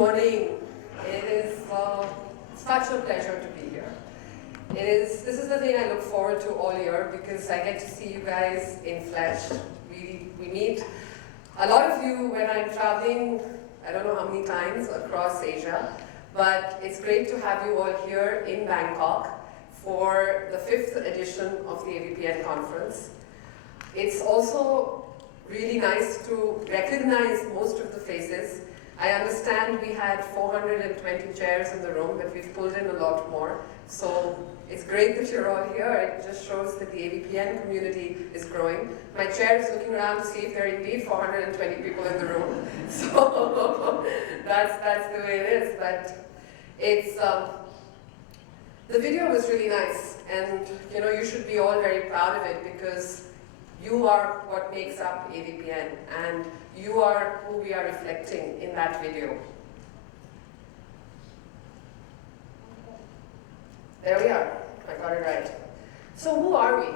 morning. It is such a pleasure to be here. This is the thing I look forward to all year because I get to see you guys in flesh. We meet a lot of you when I'm traveling, I don't know how many times across Asia, but it's great to have you all here in Bangkok for the 5th edition of the AVPN conference. It's also really nice to recognize most of the faces. I understand we had 420 chairs in the room, but we've pulled in a lot more. So it's great that you're all here. It just shows that the AVPN community is growing. My chair is looking around to see if there are indeed 420 people in the room. So that's the way it is. But it's the video was really nice, and you should be all very proud of it because you are what makes up AVPN, and you are who we are reflecting in that video. There we are, I got it right. So who are we?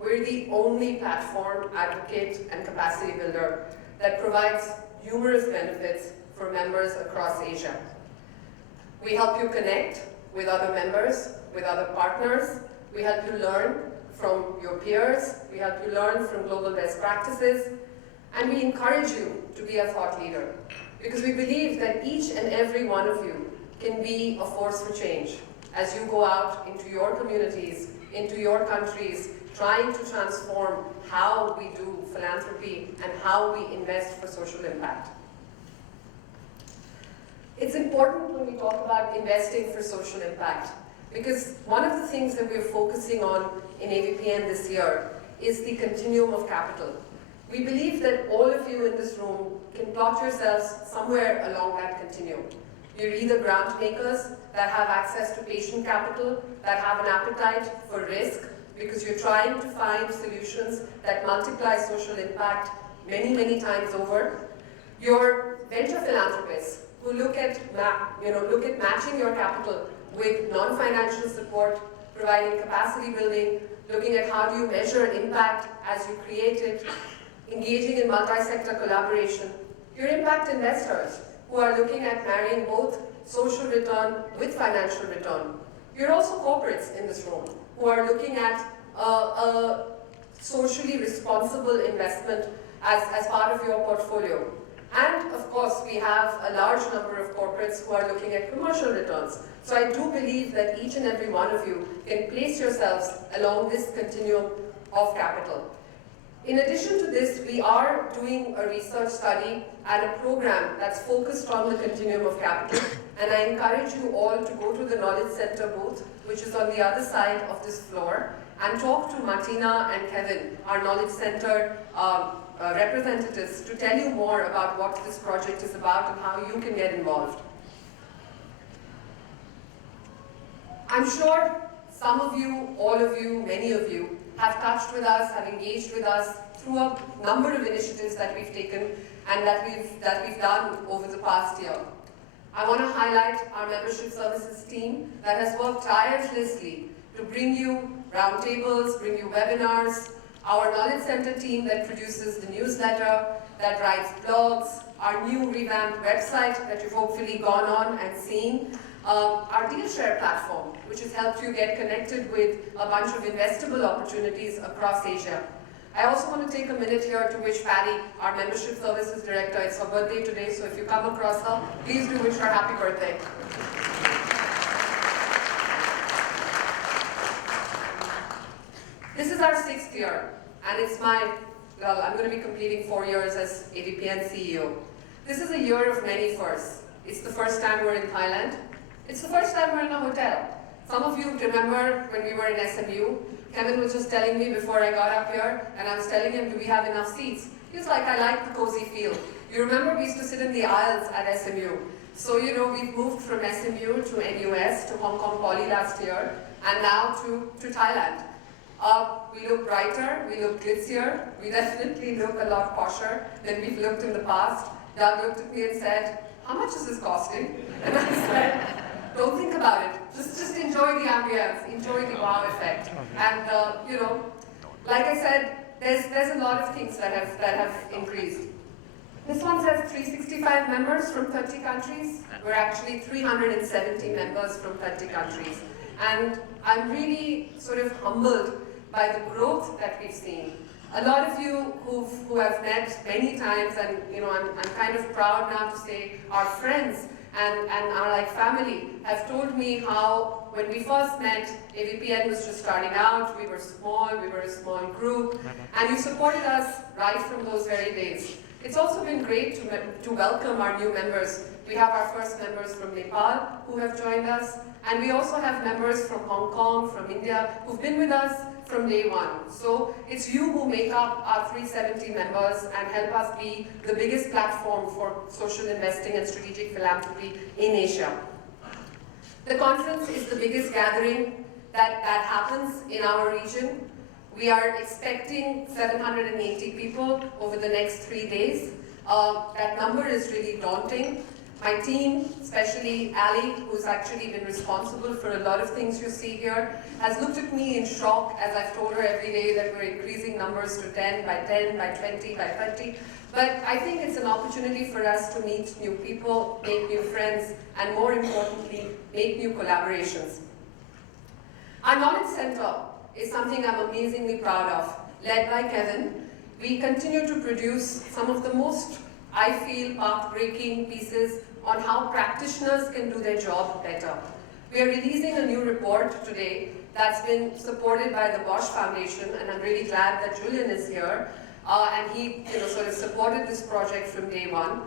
We're the only platform, advocate, and capacity builder that provides numerous benefits for members across Asia. We help you connect with other members, with other partners. We help you learn from your peers, we help you learn from global best practices, and we encourage you to be a thought leader because we believe that each and every one of you can be a force for change as you go out into your communities, into your countries, trying to transform how we do philanthropy and how we invest for social impact. It's important when we talk about investing for social impact because one of the things that we're focusing on in AVPN this year is the continuum of capital. We believe that all of you in this room can plot yourselves somewhere along that continuum. You're either grant makers that have access to patient capital, that have an appetite for risk, because you're trying to find solutions that multiply social impact many, many times over. You're venture philanthropists who look at matching your capital with non-financial support, providing capacity building, looking at how do you measure impact as you create it, engaging in multi-sector collaboration. You're impact investors who are looking at marrying both social return with financial return. You're also corporates in this room who are looking at a socially responsible investment as part of your portfolio. And of course, we have a large number of corporates who are looking at commercial returns. So I do believe that each and every one of you can place yourselves along this continuum of capital. In addition to this, we are doing a research study and a program that's focused on the continuum of capital. And I encourage you all to go to the Knowledge Center booth, which is on the other side of this floor, and talk to Martina and Kevin, our Knowledge Center representatives, to tell you more about what this project is about and how you can get involved. I'm sure some of you, all of you, many of you have touched with us, have engaged with us through a number of initiatives that we've taken and that we've done over the past year. I want to highlight our membership services team that has worked tirelessly to bring you roundtables, bring you webinars, our Knowledge Center team that produces the newsletter, that writes blogs, our new revamped website that you've hopefully gone on and seen, our DealShare platform, which has helped you get connected with a bunch of investable opportunities across Asia. I also want to take a minute here to wish Patty, our Membership Services Director, it's her birthday today, so if you come across her, please do wish her happy birthday. This is our 6th year, and it's I'm going to be completing 4 years as AVPN CEO. This is a year of many firsts. It's the first time we're in Thailand. It's the first time we're in a hotel. Some of you remember when we were in SMU, Kevin was just telling me before I got up here, and I was telling him, do we have enough seats? He was like, I like the cozy feel. You remember we used to sit in the aisles at SMU. So, we've moved from SMU to NUS, to Hong Kong Poly last year, and now to Thailand. We look brighter, we look glitzier, we definitely look a lot posher than we've looked in the past. Doug looked at me and said, how much is this costing? And I said, don't think about it. Just enjoy the ambience, enjoy the wow effect. And like I said, there's a lot of things that have increased. This one says 365 members from 30 countries. We're actually 370 members from 30 countries. And I'm really sort of humbled by the growth that we've seen. A lot of you who have met many times, and I'm kind of proud now to say our friends and are like family, have told me how when we first met, AVPN was just starting out, we were a small group, and you supported us right from those very days. It's also been great to welcome our new members. We have our first members from Nepal who have joined us, and we also have members from Hong Kong, from India, who've been with us from day one. So it's you who make up our 370 members and help us be the biggest platform for social investing and strategic philanthropy in Asia. The conference is the biggest gathering that happens in our region. We are expecting 780 people over the next 3 days. That number is really daunting. My team, especially Ali, who's actually been responsible for a lot of things you see here, has looked at me in shock as I've told her every day that we're increasing numbers to 10, by 10, by 20, by 30. But I think it's an opportunity for us to meet new people, make new friends, and more importantly, make new collaborations. Our Knowledge Center is something I'm amazingly proud of. Led by Kevin, we continue to produce some of the most, I feel, path-breaking pieces on how practitioners can do their job better. We are releasing a new report today that's been supported by the Bosch Foundation, and I'm really glad that Julian is here. And he sort of supported this project from day one.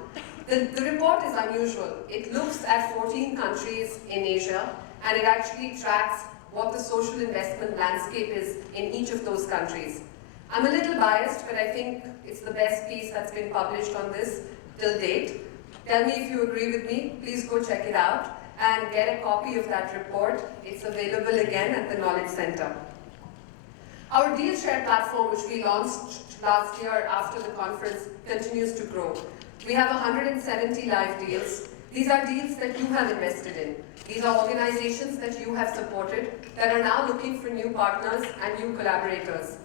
The report is unusual. It looks at 14 countries in Asia, and it actually tracks what the social investment landscape is in each of those countries. I'm a little biased, but I think it's the best piece that's been published on this till date. Tell me if you agree with me. Please go check it out and get a copy of that report. It's available again at the Knowledge Center. Our DealShare platform, which we launched last year after the conference, continues to grow. We have 170 live deals. These are deals that you have invested in. These are organizations that you have supported that are now looking for new partners and new collaborators.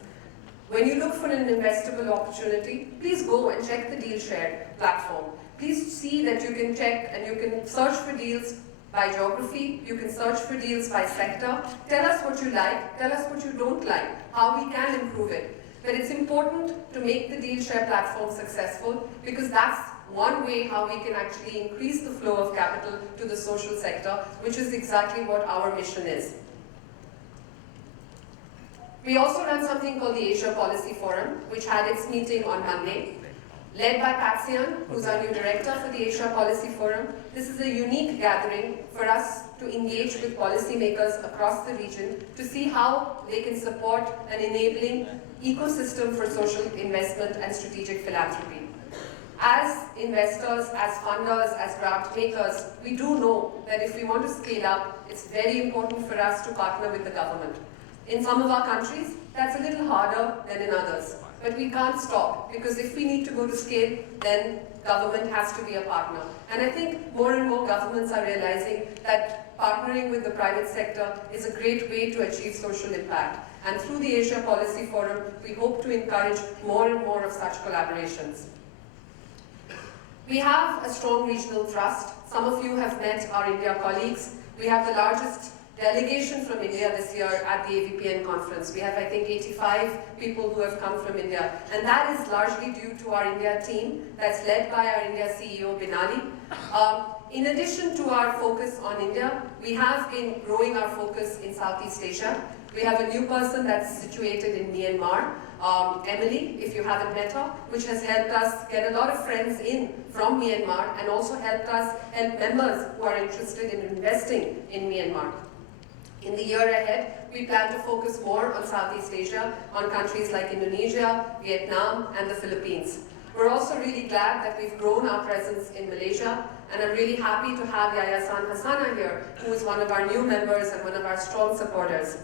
When you look for an investable opportunity, please go and check the DealShare platform. Please see that you can check and you can search for deals by geography, you can search for deals by sector. Tell us what you like, tell us what you don't like, how we can improve it. But it's important to make the DealShare platform successful because that's one way how we can actually increase the flow of capital to the social sector, which is exactly what our mission is. We also run something called the Asia Policy Forum, which had its meeting on Monday. Led by Pat Sian, who's our new director for the Asia Policy Forum. This is a unique gathering for us to engage with policymakers across the region to see how they can support an enabling ecosystem for social investment and strategic philanthropy. As investors, as funders, as grant makers, we do know that if we want to scale up, it's very important for us to partner with the government. In some of our countries, that's a little harder than in others. But we can't stop, because if we need to go to scale, then government has to be a partner. And I think more and more governments are realizing that partnering with the private sector is a great way to achieve social impact. And through the Asia Policy Forum, we hope to encourage more and more of such collaborations. We have a strong regional trust. Some of you have met our India colleagues. We have the largest delegation from India this year at the AVPN conference. We have, I think, 85 people who have come from India. And that is largely due to our India team that's led by our India CEO, Binali. In addition to our focus on India, we have been growing our focus in Southeast Asia. We have a new person that's situated in Myanmar, Emily, if you haven't met her, which has helped us get a lot of friends in from Myanmar and also helped us help members who are interested in investing in Myanmar. In the year ahead, we plan to focus more on Southeast Asia, on countries like Indonesia, Vietnam, and the Philippines. We're also really glad that we've grown our presence in Malaysia, and I'm really happy to have Yayasan Hassana here, who is one of our new members and one of our strong supporters.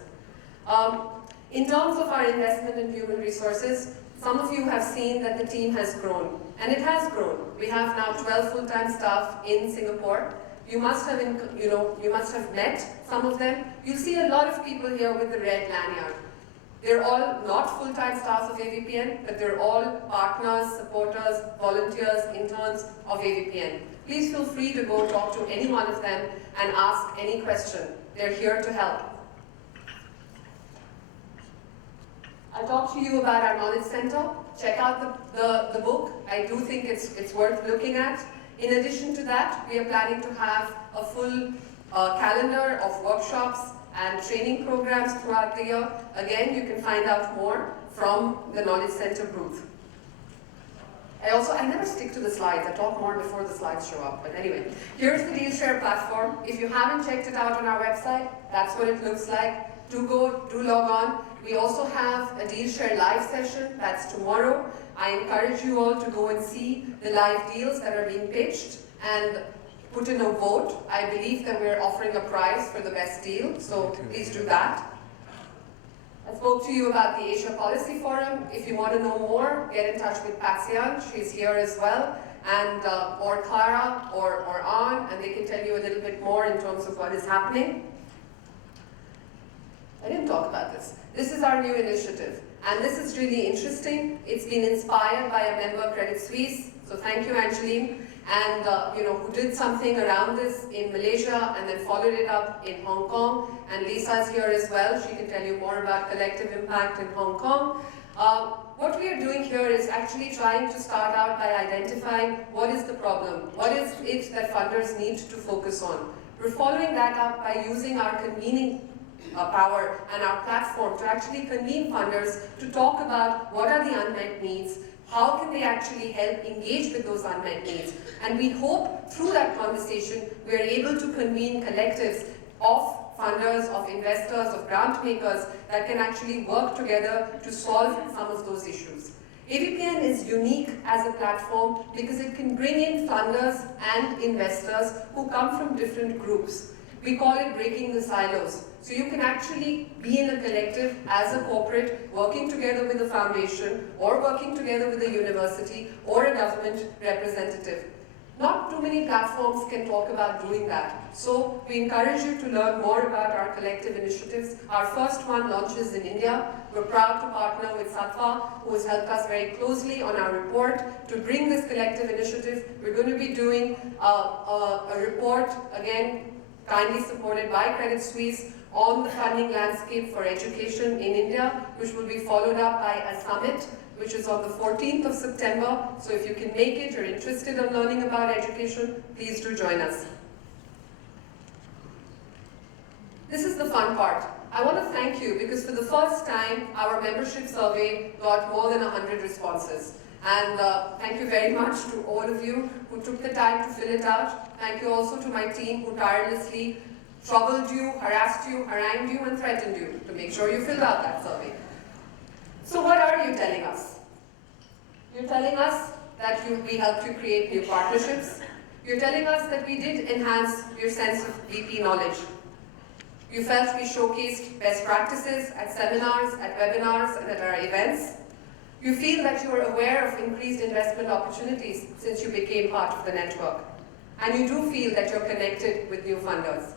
In terms of our investment in human resources, some of you have seen that the team has grown, and it has grown. We have now 12 full-time staff in Singapore. You must have met some of them. You'll see a lot of people here with the red lanyard. They're all not full-time staff of AVPN, but they're all partners, supporters, volunteers, interns of AVPN. Please feel free to go talk to any one of them and ask any question. They're here to help. I'll talk to you about our Knowledge Center. Check out the book. I do think it's worth looking at. In addition to that, we are planning to have a full calendar of workshops and training programs throughout the year. Again, you can find out more from the Knowledge Center booth. I never stick to the slides. I talk more before the slides show up. But anyway, here's the DealShare platform. If you haven't checked it out on our website, that's what it looks like. Do log on. We also have a DealShare live session. That's tomorrow. I encourage you all to go and see the live deals that are being pitched and put in a vote. I believe that we're offering a prize for the best deal, so please do that. I spoke to you about the Asia Policy Forum. If you want to know more, get in touch with Patsian. She's here as well, and or Clara or An, and they can tell you a little bit more in terms of what is happening. I didn't talk about this. This is our new initiative, and this is really interesting. It's been inspired by a member of Credit Suisse, so thank you, Angeline, and who did something around this in Malaysia and then followed it up in Hong Kong. And Lisa's here as well. She can tell you more about collective impact in Hong Kong. What we are doing here is actually trying to start out by identifying what is the problem, what is it that funders need to focus on. We're following that up by using our convening power and our platform to actually convene funders to talk about what are the unmet needs, how can they actually help engage with those unmet needs. And we hope through that conversation we are able to convene collectives of funders, of investors, of grant makers that can actually work together to solve some of those issues. AVPN is unique as a platform because it can bring in funders and investors who come from different groups. We call it breaking the silos. So you can actually be in a collective as a corporate, working together with a foundation, or working together with a university, or a government representative. Not too many platforms can talk about doing that. So we encourage you to learn more about our collective initiatives. Our first one launches in India. We're proud to partner with Satva, who has helped us very closely on our report to bring this collective initiative. We're going to be doing a report, again, kindly supported by Credit Suisse, on the funding landscape for education in India, which will be followed up by a summit, which is on the 14th of September. So if you can make it, you're interested in learning about education, please do join us. This is the fun part. I want to thank you because for the first time, our membership survey got more than 100 responses. And thank you very much to all of you who took the time to fill it out. Thank you also to my team who tirelessly troubled you, harassed you, harangued you, and threatened you to make sure you filled out that survey. So what are you telling us? You're telling us that we helped you create new partnerships. You're telling us that we did enhance your sense of VP knowledge. You felt we showcased best practices at seminars, at webinars, and at our events. You feel that you are aware of increased investment opportunities since you became part of the network. And you do feel that you're connected with new funders.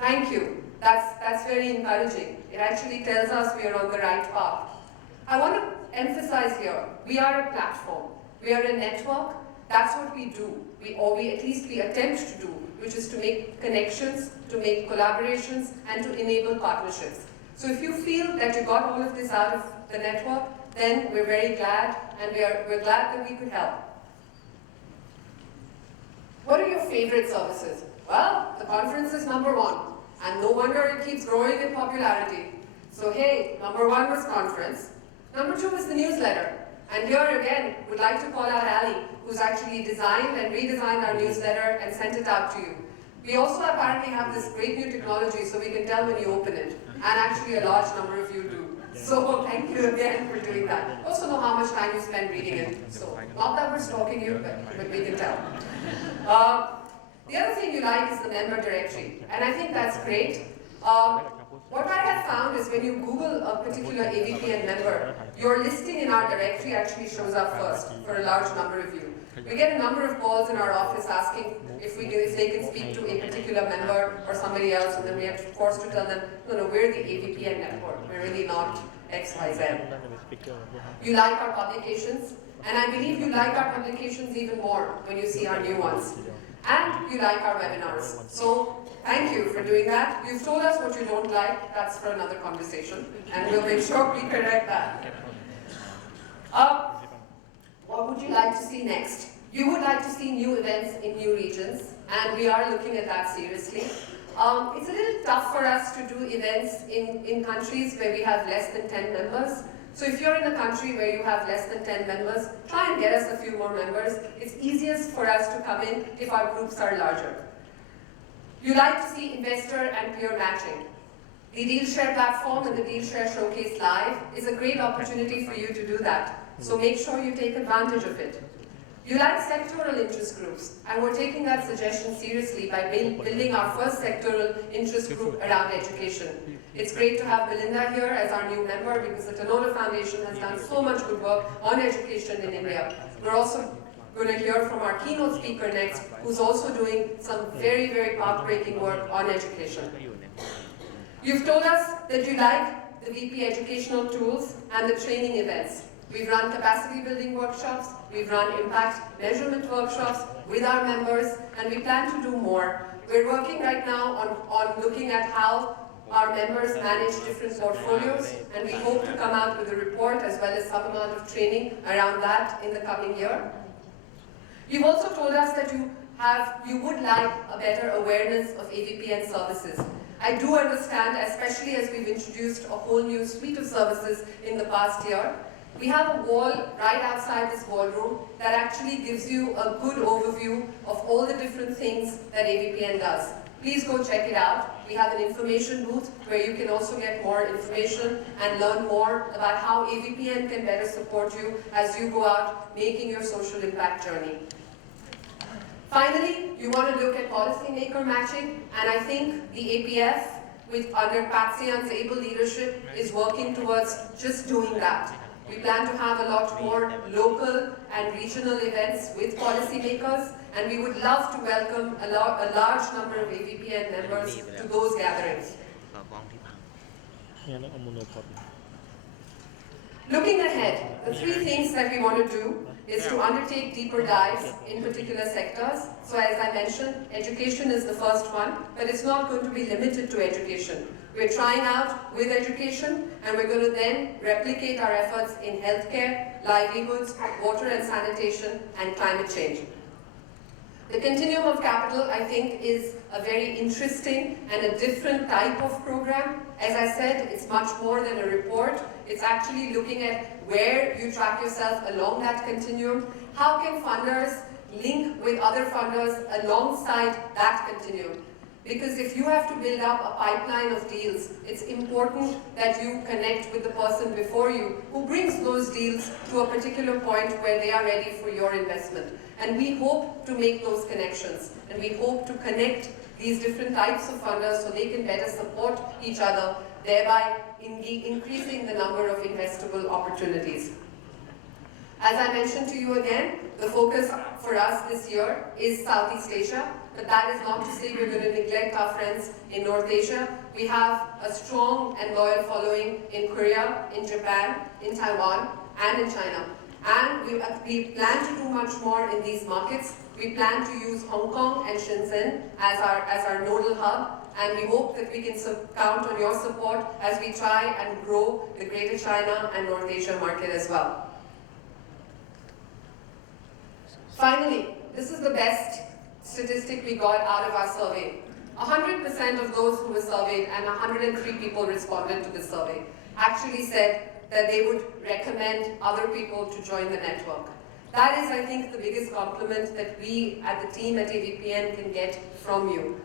Thank you. That's very encouraging. It actually tells us we are on the right path. I want to emphasize here, we are a platform. We are a network. That's what we do. At least we attempt to do, which is to make connections, to make collaborations, and to enable partnerships. So if you feel that you got all of this out of the network, then we're very glad, and we're glad that we could help. What are your favorite services? Well, the conference is number one, and no wonder it keeps growing in popularity. So hey, number one was conference. Number two is the newsletter. And here again, would like to call out Ali, who's actually designed and redesigned our newsletter and sent it out to you. We also apparently have this great new technology so we can tell when you open it. And actually a large number of you do. So thank you again for doing that. Also know how much time you spend reading it. So not that we're stalking you, but we can tell. The other thing you like is the member directory. And I think that's great. What I have found is when you Google a particular AVPN member, your listing in our directory actually shows up first for a large number of you. We get a number of calls in our office asking if they can speak to a particular member or somebody else, and then we have, of course, to tell them, no, we're the AVPN network. We're really not XYZ. You like our publications, and I believe you like our publications even more when you see our new ones. And you like our webinars. So thank you for doing that. You've told us what you don't like. That's for another conversation, and we'll make sure we correct that. What would you like to see next? You would like to see new events in new regions, and we are looking at that seriously. It's a little tough for us to do events in countries where we have less than 10 members. So if you're in a country where you have less than 10 members, try and get us a few more members. It's easiest for us to come in if our groups are larger. You like to see investor and peer matching. The DealShare platform and the DealShare Showcase Live is a great opportunity for you to do that. So make sure you take advantage of it. You like sectoral interest groups, and we're taking that suggestion seriously by building our first sectoral interest group around education. It's great to have Belinda here as our new member because the Tanola Foundation has done so much good work on education in India. We're also going to hear from our keynote speaker next, who's also doing some very, very path-breaking work on education. You've told us that you like the VP educational tools and the training events. We've run capacity building workshops, we've run impact measurement workshops with our members, and we plan to do more. We're working right now on looking at how our members manage different portfolios, and we hope to come out with a report as well as some amount of training around that in the coming year. You've also told us that you would like a better awareness of AVPN services. I do understand, especially as we've introduced a whole new suite of services in the past year. We have a wall right outside this ballroom that actually gives you a good overview of all the different things that AVPN does. Please go check it out. We have an information booth where you can also get more information and learn more about how AVPN can better support you as you go out making your social impact journey. Finally, you want to look at policymaker matching, and I think the APF, under Pat Sian's able leadership, is working towards just doing that. We plan to have a lot more local and regional events with policymakers, and we would love to welcome a large number of AVPN members to those gatherings. Looking ahead, the three things that we want to do is to undertake deeper dives in particular sectors. So as I mentioned, education is the first one, but it's not going to be limited to education. We're trying out with education, and we're going to then replicate our efforts in healthcare, livelihoods, water and sanitation, and climate change. The Continuum of Capital, I think, is a very interesting and a different type of program. As I said, it's much more than a report. It's actually looking at where you track yourself along that continuum. How can funders link with other funders alongside that continuum? Because if you have to build up a pipeline of deals, it's important that you connect with the person before you who brings those deals to a particular point where they are ready for your investment. And we hope to make those connections, and we hope to connect these different types of funders so they can better support each other, thereby increasing the number of investable opportunities. As I mentioned to you again, the focus for us this year is Southeast Asia, but that is not to say we're going to neglect our friends in North Asia. We have a strong and loyal following in Korea, in Japan, in Taiwan, and in China. And we plan to do much more in these markets. We plan to use Hong Kong and Shenzhen as our nodal hub, and we hope that we can count on your support as we try and grow the Greater China and North Asia market as well. Finally, this is the best statistic we got out of our survey. 100% of those who were surveyed, and 103 people responded to the survey, actually said that they would recommend other people to join the network. That is, I think, the biggest compliment that we at the team at AVPN can get from you.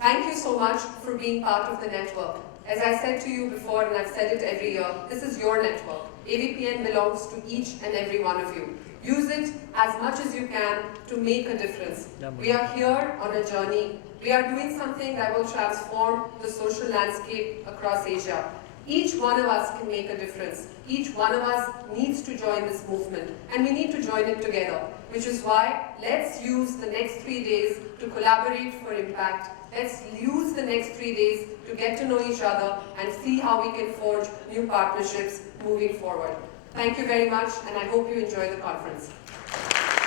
Thank you so much for being part of the network. As I said to you before, and I've said it every year, this is your network. AVPN belongs to each and every one of you. Use it as much as you can to make a difference. We are here on a journey. We are doing something that will transform the social landscape across Asia. Each one of us can make a difference. Each one of us needs to join this movement, and we need to join it together. which is why let's use the next 3 days to collaborate for impact. Let's use the next 3 days to get to know each other and see how we can forge new partnerships moving forward. Thank you very much, and I hope you enjoy the conference.